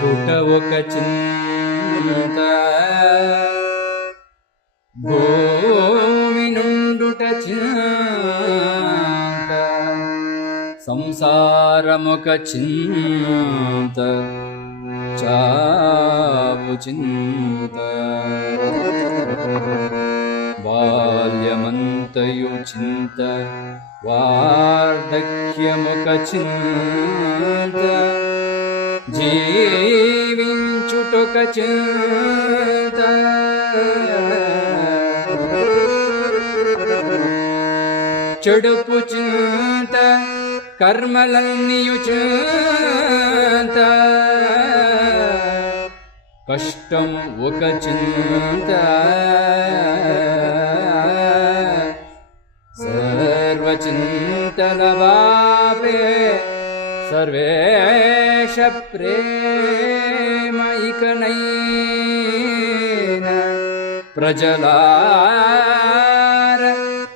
పుట్ట ఒక చింత భూమి నుండుట చింత సంసారమొక చింత చావు చింత బాల్యమంతయు చింత వార్ధక్యమొక చింత జీవించుటొక చింత చెడుపు చింత కర్మలన్నీయు చింత కష్టం ఒక చింత సర్వచింతల వాపే సర్వేష ప్రేమ ఇకనైన ప్రజలార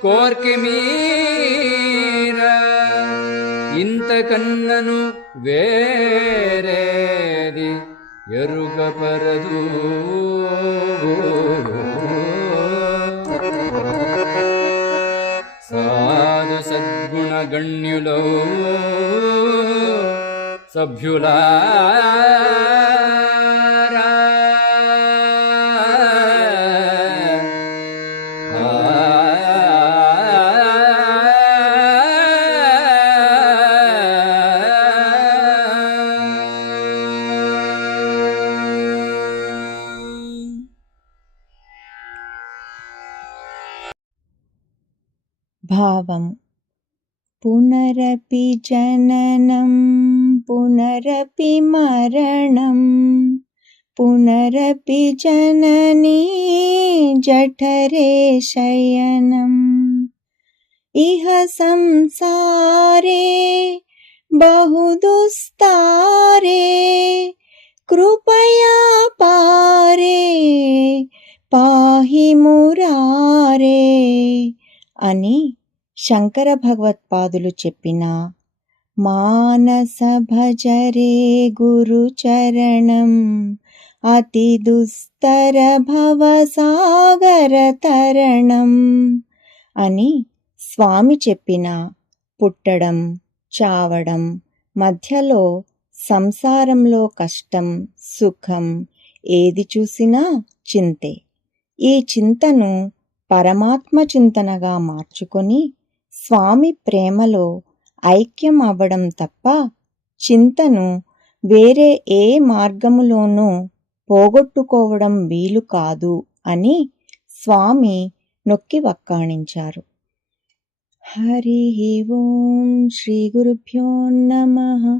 కోర్కి మీర ఇంతకన్నను వేరేది ఎరుగపరదు. సాధు సద్గుణగణ్యులో సభ్యులారా భావం. పునరపి జననం పునరపి మరణం పునరపి జననీ జఠరే శయనం ఇహ సంసారే బహుదుస్తారే కృపయా పారే పాహి మురారే అని శంకర భగవత్పాదులు చెప్పిన మానస భజరే గురు చరణం అతి దుస్తర భవసాగర తరణం అని స్వామి చెప్పిన పుట్టడం చావడం మధ్యలో సంసారంలో కష్టం సుఖం ఏది చూసినా చింతే. ఈ చింతను పరమాత్మ చింతనగా మార్చుకొని స్వామి ప్రేమలో ఐక్యం అవ్వడం తప్ప చింతను వేరే ఏ మార్గములోనూ పోగొట్టుకోవడం వీలు కాదు అని స్వామి నొక్కి వక్కాణించారు. హరి ఓం శ్రీ గురుభ్యో నమః.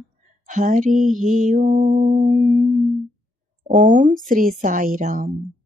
హరి ఓం. ఓం శ్రీ సాయిరామ్.